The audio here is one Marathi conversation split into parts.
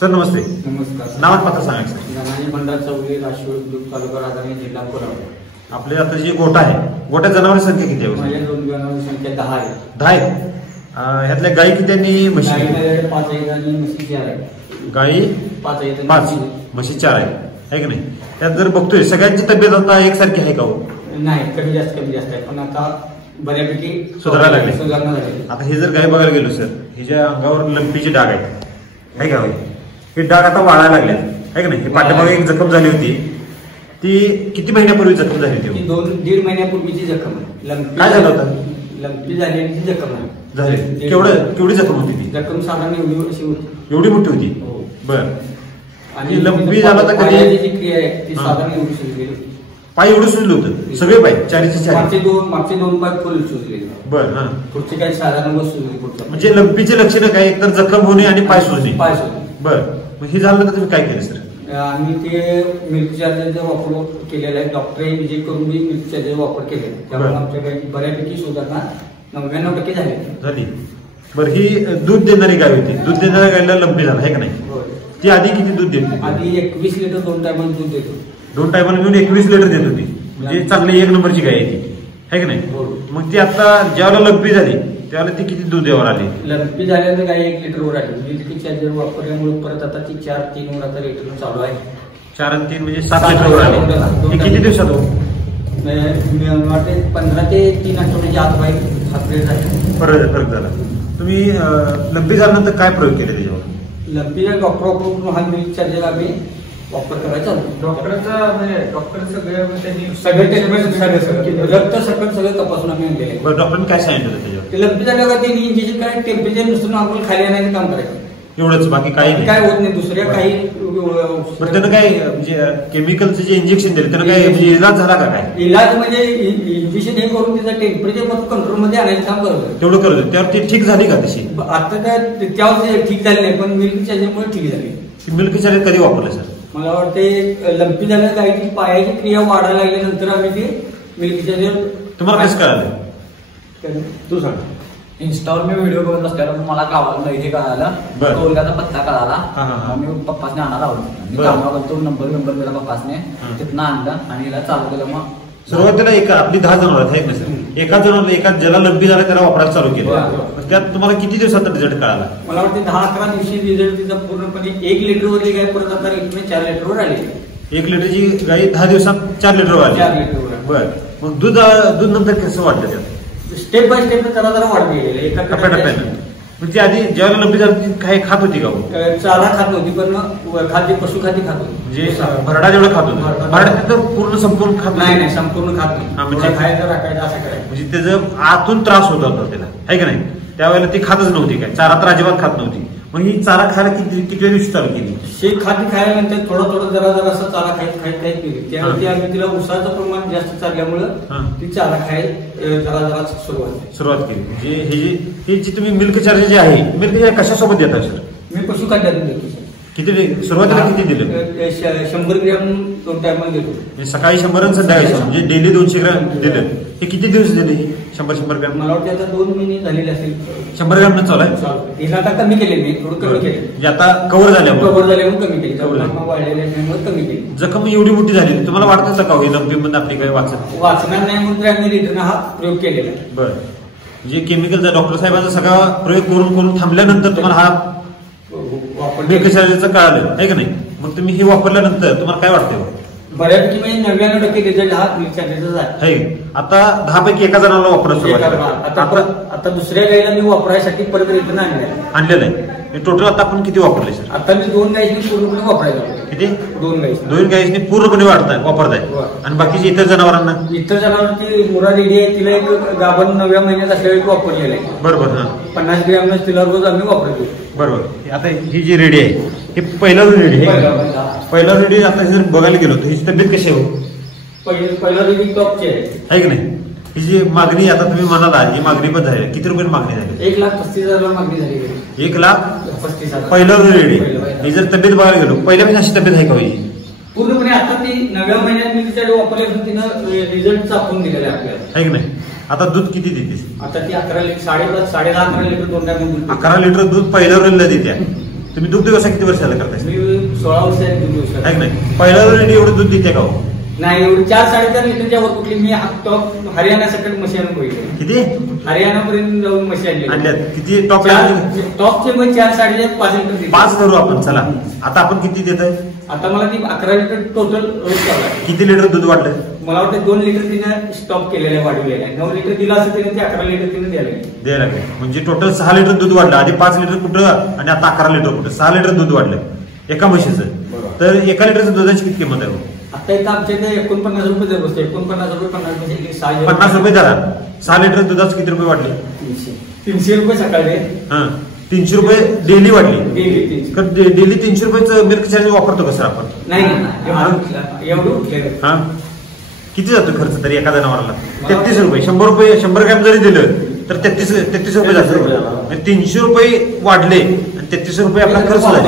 सर नमस्ते. नमस्कार. नाव आणि पत्ता सांगा सर. धनाजी मंडळ चौघी राष्ट्रीय उद्योग तालुका राधानगरी जिल्हा कोल्हापूर. आपले आता जे गोठा आहे, गोट्या जनावरांची संख्या किती आहे? माझ्या दोन जनावरांची संख्या 10 आहे. 10 आहे. ह्यातल्या गायी किती आणि म्हशी? 5 आहेत आणि म्हशी 4 आहेत. गायी 5 आहेत, 5, म्हशी 4 आहे की नाही? त्यात जर बघतोय सगळ्यांची तब्येत आता एकसारखी आहे का हो? नाही, कमी जास्त आहे. पण आता बऱ्यापैकी सुधारायला लागली. सुधारणा झाली. आता हे जर गाय बघायला गेलो सर, हिच्या अंगावर लंपीचे डाग आहेत, आहे का? हे डाग आता वाढायला लागले, आहे का नाही? ही पाठीमागे एक जखम झाली होती, ती किती महिन्यापूर्वी जखम झाली होती? 2-1.5 महिन्यापूर्वीची जखम आहे. काय झालं होतं? लंपी झालेली जखम आहे. झाली केवढी जखम होती ती? जखम साधारण एवढी होती. एवढी मोठी होती? हो. बर. आणि लंपी झाला तर कधी जी क्रिया आहे ती साधारण एवढी सुचलेली होती. पाय एवढं सुजलं होतं? सगळे पाय? चारीचे मागचे दोन पाय फुल सुजलेले. बर. हा. पुढचे काही साधारण सुजले. म्हणजे लंपीचे लक्षणं काय? एकतर जखम होणे आणि पाय सुजणे. बर. मग हे झालं तर तुम्ही काय केलं सर? आम्ही ते मिल्क चार्जरचा वापर केलेला आहे. डॉक्टरही विजिट करून मी मिल्क चार्जर वापर केले, त्यामुळे आमच्या बऱ्यापैकी सुधारणा 99% झाली. बरं. ही दूध देणारी गाय होती, दूध देणाऱ्या गायला लंपी झाला, आहे का नाही? ती आधी किती दूध देत होती? आधी 21 लिटर 2 टायमाला दूध देतो. 2 टायमाला मिळून 21 लिटर देत होती. म्हणजे चांगली 1 नंबरची गाय आहे ती, आहे का नाही? मग ती आता ज्यावेळेला लंपी झाली त्यावेळेला ती किती दूध देवावर आली? लंपी झाल्यानंतर गाय 1 लिटरवर आली. मिल्क चार्जर वापरल्यामुळे परत आता ती 4-3 वर आता लिटर चालू आहे. 4 आणि 3 म्हणजे 7 लिटरवर आली. किती दिवसात हो? 15 ते 3 आठवड्याच्या आत बाई फरक झाला. तुम्ही लंपी झाल्यानंतर काय प्रयोग केले त्याच्यावर? लंपीला डॉक्टर हा मिल्क चार्जर आम्ही वापर करायचा. डॉक्टर सगळे रक्त सकट सगळं तपासून आम्ही आणलेले. डॉक्टरने काय सांगितलं त्याच्यावर? ते लंपी झाल्यावर त्यांनी इंजेक्शन काय टेम्परेचर नुसतं नॉर्मल खाली आणायचं काम करायचं, एवढंच, बाकी काही काय होत नाही. दुसऱ्या काही त्यानं काय म्हणजे केमिकलचं जे इंजेक्शन दिलं त्यानं काय म्हणजे इलाज झाला का? काय इलाज म्हणजे इंजेक्शन हे करून त्याचं टेम्परेचर कंट्रोल मध्ये आणायचं काम करत तेवढं करत. त्यावर ती ठीक झाली का तशी? आता काय त्यावर ठीक झाली नाही, पण मिल्क चार्जरमुळे ठीक झाली. मिल्क चार्जर कधी वापरलं सर? मला वाटते लंपी झाल्या गायची पायाची क्रिया वाढायला लागल्यानंतर आम्ही ते मिल्क चार्जर. तुम्हाला कसं कळालं? तू सांग. इंस्टावर मी व्हिडिओ बघत असल्यावर मला गावाला हे कळालं, टोलगाचा पत्ता कळाला. मी पप्पासने आणायला लावलं. मी कामावर तो नंबर दिला पप्पासने, तिथनं आणला आणि याला चालू केलं. मग सुरुवातीला आपली 10 जनावर आहेत ना सर, एका जनावर एका ज्याला लंपी झाला त्याला वापरायला चालू केलं. त्यात तुम्हाला किती दिवसात रिझल्ट कळाला? मला वाटतं 10-11 दिवशी रिझल्ट तिचा पूर्णपणे 1 लिटरवरची गाय परत आता 4 लिटरवर आली. 1 लिटरची गाय 10 दिवसात 4 लिटरवर आली. 4 लिटरवर. बरं. मग दूध नंतर कसं वाटलं त्यात? स्टेप बाय स्टेप जरा वाढ गेलेली एका टप्प्याटप्प्यानं. म्हणजे आधी ज्यावेळेला लंपी झाली काही खात होती का? चारा खात नव्हती, पण खाद्य पशुखाद्य खात होती. म्हणजे भरडा जेवढं खात होतं, भरडा पूर्ण संपूर्ण खात नाही, संपूर्ण खात नाही. म्हणजे खायचं राखायचं असं करायचं. म्हणजे त्याचं आतून त्रास होत होता त्याला, आहे का नाही? त्यावेळेला ती खातच नव्हती, काय चारा तर अजिबात खात नव्हती. मग ही चारा खायला किती दिवशी चालू केली? शेत खाद्य खायल्यानंतर थोडं जरा असं चारा खायला केली. त्यावेळी आम्ही तिला उसाचं प्रमाण जास्त चालल्यामुळं ती चारा खायला जरा सुरुवात केली. म्हणजे हे जी तुम्ही मिल्क चार्जर जे आहे, मिल्क चार्जर कशासोबत देता सर? मी पशुखाद्यातून देतो. किती सुरुवातीला किती दिलं? 100 ग्रॅम 2 टायमाला देतो. सकाळी 100 आणि संध्याकाळी 100, म्हणजे डेली 200 ग्रॅम दिलं. हे किती दिवस दिले? 100 ग्रॅम. मला वाटतं आता 2 महिने झालेले असेल. 100 ग्रॅम न चालू आहे. तिला आता कमी केले, मी थोडं कमी केले. म्हणजे आता कव्हर झाल्यामुळे कमी केली, वाढलेल्यामुळे कमी केली. जखम एवढी मोठी झाली, तुम्हाला वाटतं का हे लंपी मध्ये आपली काही वाचणार नाही म्हणून आम्ही रिटर्न हा प्रयोग केलेला. बरं. म्हणजे केमिकलचा डॉक्टर साहेबांचा सगळा प्रयोग करून थांबल्यानंतर तुम्हाला हा मिल्क चार्जरचं कळालं, आहे का नाही? मग तुम्ही हे वापरल्यानंतर तुम्हाला काय वाटतंय? बऱ्यापैकी म्हणजे 99% रिझल्ट हा मिल्क चार्जरचा आहे. आता 10 पैकी एका जणाला वापरायचं. आता दुसऱ्या गाईला मी वापरायसाठी परत रिटर्न आणलेलं आहे. टोटल आता आपण किती वापरले सर? आता मी 2 गाईनी पूर्णपणे वापरायचं. किती? 2 गाईनी पूर्णपणे वापरताय. आणि बाकीचे इतर जनावरांना? इतर जनावरांची मुरा रेडी आहे, तिला एक गाभण 9व्या महिन्यात असल्यावेळी वापरलेलं आहे. बरोबर. 50 ग्रॅम तिला रोज आम्ही वापरतो. बरोबर. आता ही जी रेडी आहे हे पहिला रेडी आहे. पहिला रेडी आता जर बघायला गेलो तर हिची तब्येत कशी आहे? पहिला रेडी टॉपची आहे की नाही? ही जी मागणी आता तुम्ही म्हणाला, ही मागणी पण झाली, किती रुपये मागणी झाली? 1,35,000 मागणी झाली. 1,35,000 पहिला रेडी. ही जर तब्येत बघायला गेलो पहिल्यापेक्षा अशी तब्येत आहे का ही? पूर्णपणे आता ती 9व्या महिन्यात मी तिच्या वापरल्यापासून तिनं रिझल्ट चापून दिलेला आहे आपल्याला, आहे की नाही? आता दूध किती देते? आता ती 11 लिटर 10.5 लिटर 2 टायम दूध. 11 लिटर दूध पहिल्या वेळेला देते. तुम्ही दुग्ध व्यवसाय किती वर्षाला करताय? मी 16 वर्ष आहे दूध व्यवसाय. आहे नाही पहिल्या रेडी एवढं दूध देते का? नाही एवढी 4-4.5 लिटरच्या वर कुठली. मी टॉप हरियाणासाठी म्हशी आणून बघितली. किती? हरियाणापर्यंत जाऊन म्हशी आणल्या. किती टॉप? टॉपचे मग 4-5.5 लिटर. 5 धरू आपण. चला आता आपण किती देत आहे? आता मला ती 11 लिटर टोटल रोज चालू आहे. किती लिटर दूध वाढलं? मला वाटतं 2 लिटर तिने स्टॉप केलेलं आहे, वाढवलेलं आहे. 9 लिटर दिला असं तिने ते 11 लिटर तिने द्यायला लागले. म्हणजे टोटल 6 लिटर दूध वाढलं. आधी 5 लिटर कुठं आणि आता 11 लिटर कुठं? 6 लिटर दूध वाढलं एका म्हशीचं. तर एका लिटरच्या दुधाची किती किंमत आहे? आता इथं आमच्या इथे 49 रुपये दर बसते. 49 रुपये 50 रुपये झाला. 6 लिटर दुधाचे किती रुपये वाढले? 300 रुपये सकाळी. 300 रुपये डेली वाढली. डेली 300 रुपयाचं मिल्क चार्ज वापरतो का सर आपण? नाही एवढं. हा किती जातो खर्च तरी एका जनावराला? 33 रुपये. 100 रुपये 100 ग्रॅम जरी दिलं तर 33 रुपये जातो. 300 रुपये वाढले आणि 33 रुपये आपला खर्च झाला.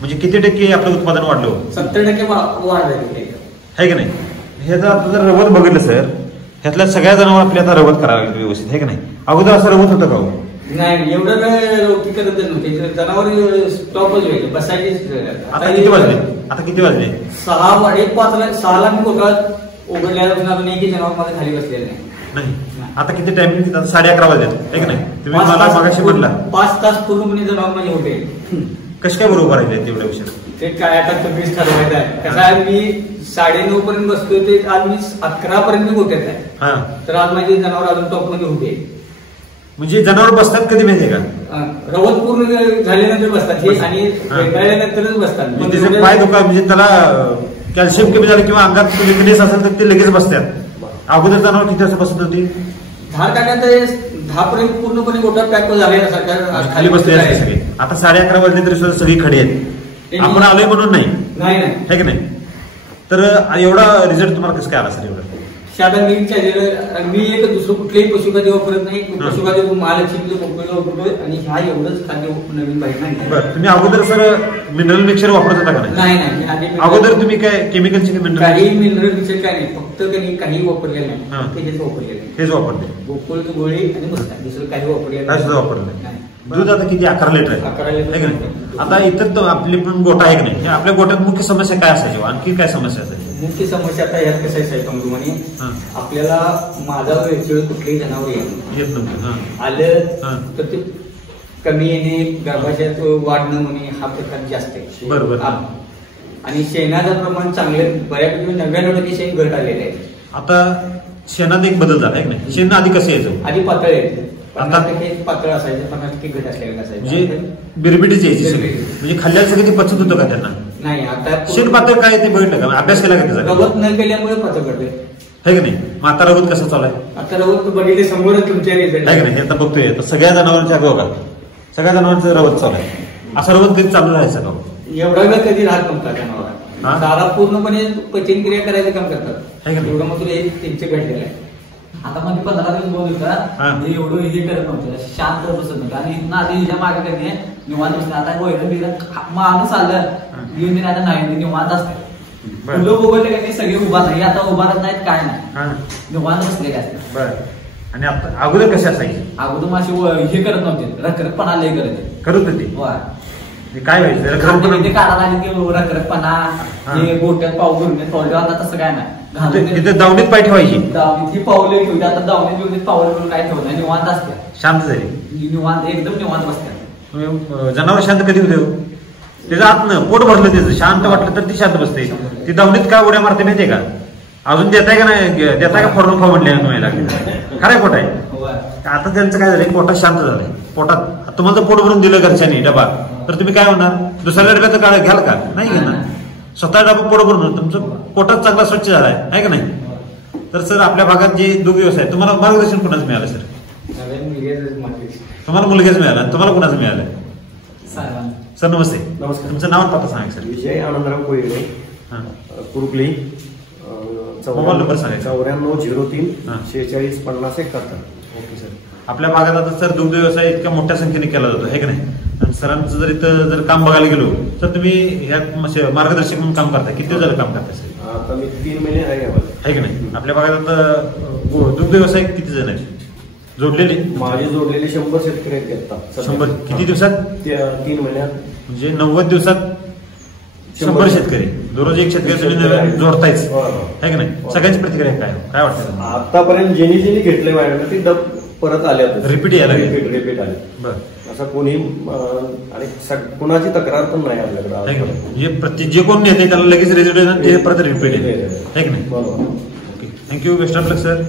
म्हणजे किती टक्के आपलं उत्पादन वाढलं? 70% वाढलं आहे की नाही? ह्याचा आता जर रवत बघितलं सर, ह्यातल्या सगळ्या जनावर आपल्या आता रवत करावं लागेल व्यवस्थित. आहे की नाही? अगोदर असं रवत होतं का? नाही एवढं लवकी करत नव्हते. जनावर स्टॉपच व्हायचे बसायचे. आता किती वाजले? आता किती वाजले? 6:05ला मी गोठा उघडल्यापासून अजून एकही जनावर माझ्या खाली बसलेलं नाही. आता किती टाइमिंग? 11:30 वाजले. आहे की नाही? तुम्ही मला मागाशी म्हटला 5 तास पूर्णपणे जनावर माझे होते. कसे काय बरोबर राहिले तेवढ्या विषय? ते काय आता तुम्हीच ठरवायचं आहे. कसं आहे मी 9:30 पर्यंत बसतोय ते आज मी 11 पर्यंत गोठ्यात आहे. तर आज माझे जनावर अजून टॉप मध्ये होते. म्हणजे जनावर बसतात कधी माहितीये का? रवत पूर्ण झाल्यानंतर बसतात हे आणि वेगळ्यानंतरच बसतात. त्याचे पाय दुखा म्हणजे त्याला कॅल्शियम कमी झालं किंवा अंगात विकनेस असेल तर ते लगेच बसतात. अगोदर जनावर किती वाजता बसत होती? 10 काढण्यात 10 पर्यंत पूर्णपणे गोठा पॅक झालेला सरकार खाली बसले असते सगळे. आता 11:30 वाजले तरी सुद्धा सगळी खडी आहेत. आपण आलोय म्हणून नाही आहे की नाही? तर एवढा रिझल्ट तुम्हाला कसं काय आला सर? एवढं मी एक दुसरं कुठलेही पशुखाद्य वापरत नाही. पशुखाद्य महालक्ष्मीचं वापरतोय आणि हा एवढंच खाद्य नवीन पाहिजे नाही. बरं तुम्ही अगोदर सर मिनरल मिक्सर वापरत होता का? नाही. अगोदर तुम्ही काय केमिकलचे काही मिनरल मिक्सर काय नाही. फक्त काही वापरलेलं नाही. हेच वापरले गोकुळची गोळी आणि मस्त दुसरं काही वापरलेलं नाही. दूध आता किती? 11 लिटर आहे. आता इतर आपली पण गोठा आहे की नाही? आपल्या गोठ्यात मुख्य समस्या काय असायची? आणखी काय समस्या असायची? मुख्य समस्या आता यात कसं आहे कंपनी आपल्याला माझा वेळ कुठलेही जनावर येत नव्हतं. आलं तर ते कमी येणे, गर्भाशयात वाढणं म्हणे हा प्रकार जास्त आहे. बरोबर. आणि शेणाचं प्रमाण चांगलं बऱ्यापैकी 99% शेण घट आलेलं आहे. आता शेणात एक बदल झाला आहे नाही? शेण आधी कसं यायचं? आधी पातळ यायचं. 50% पातळ असायचं, 50% घट असलेलं असायचं. म्हणजे बिरबिटीच यायची सगळी. म्हणजे खाल्ल्याला सगळं ते पचत होतं का त्यांना? नाही. आता शेण पातळ काय ते बघितलं का? अभ्यास केला का त्याचा? रवत न केल्यामुळे पातळ घडते. आहे की नाही? मग आता रवत कसं चालू आहे? आता रवत बघितले समोरच तुमच्या रिझल्ट आहे की नाही? आता बघतोय सगळ्या जनावरांच्या बघा सगळ्या जनावरांचं रवत चालू आहे. असं रवत कधी चालू राहायचं का? एवढा वेळ कधी राहत नव्हता जनावर. सारा पूर्णपणे पचनक्रिया करायचं काम करतात. एवढं मग तुला त्यांचे घडलेलं आहे. आता मध्ये 15 दिवस बोल होता एवढं हे करत नव्हतं. शांत बसत नव्हतं आणि इथं आधी हिच्या मागे कधी निवांत बसते. आता माणूस आलं घेऊन आता नाही निवांत असते. मुलं उभं काही सगळे उभा नाही. आता उभारत नाहीत काय नाही निवांत बसले काय. आणि अगोदर कसे असायचे? अगोदर माझी हे करत नव्हते. रखरखपणा लय करत होते. काय व्हायचं? काढायला आली की रखरखपणा हे गोट्यात पाऊल भरून आता तसं काय नाही. तिथे दावणीत पाय ठेवायची. दावणीत पावले ठेवली. आता दावणीत पाऊल काय ठेवत नाही. निवांत असते. शांत झाली. निवांत एकदम निवांत बसते. जनावर शांत कधी होते? त्याचं आतनं पोट भरलं त्याचं शांत वाटलं तर ती शांत बसते. ती दावणीत का उड्या मारते माहितीये का? अजून देताय का नाही? देताय का फोडून खाऊ म्हणले व्हायला खरंय पोट आहे. आता त्यांचं काय झालंय? पोटात शांत झालंय. पोटात तुम्हाला जर पोट भरून दिलं घरच्यांनी डबा तर तुम्ही काय होणार? दुसऱ्या डब्याचं काळ घ्याल का? नाही घेणार. स्वतः डबा पोट भरून तुमचं पोटात चांगला स्वच्छ झालाय आहे का नाही? तर सर आपल्या भागात जे दुग्ध व्यवसाय तुम्हाला मार्गदर्शन कुणाचं मिळालं सर? तुम्हाला मुलगाच मिळाला. तुम्हाला कुणाचं मिळालं? सर नमस्ते. तुमचं नाव पत्ता सांगा सर. विजय आनंदराव कोळीगे कुरुकली. मोबाईल नंबर सांगा. 9403 46 50 71. Okay sir. आपल्या भागात आता सर दुग्ध व्यवसाय इतक्या मोठ्या संख्येने केला जातो आहे की नाही? आणि सरांचं जर इथं जर काम बघायला गेलो तर तुम्ही ह्या मार्गदर्शक म्हणून काम करताय. किती झालं काम करताय सर? आता मी 3 महिने आहे की नाही? आपल्या भागात आता दुग्ध व्यवसाय किती जण आहेत? जोडलेले माझे जोडलेले 100 शेतकरी आहेत आता. 100 किती दिवसात? 3 महिन्यात. म्हणजे 90 दिवसात 100 शेतकरी. दररोज एक शेतकरी तुम्ही जोडतायच आहे की नाही? सगळ्यांची प्रतिक्रिया काय वाटतं? आतापर्यंत ज्यांनी घेतले माझ्याकडे ती परत आले, रिपीट यायला रिपीट आले. बरं, असं कोणी आणि कुणाची तक्रार पण नाही आपल्याकडे. म्हणजे जे कोण येते त्याला लगेच रिझल्ट ते परत रिपीट आहे की नाही? बरोबर. Okay, thank you. Best of luck sir.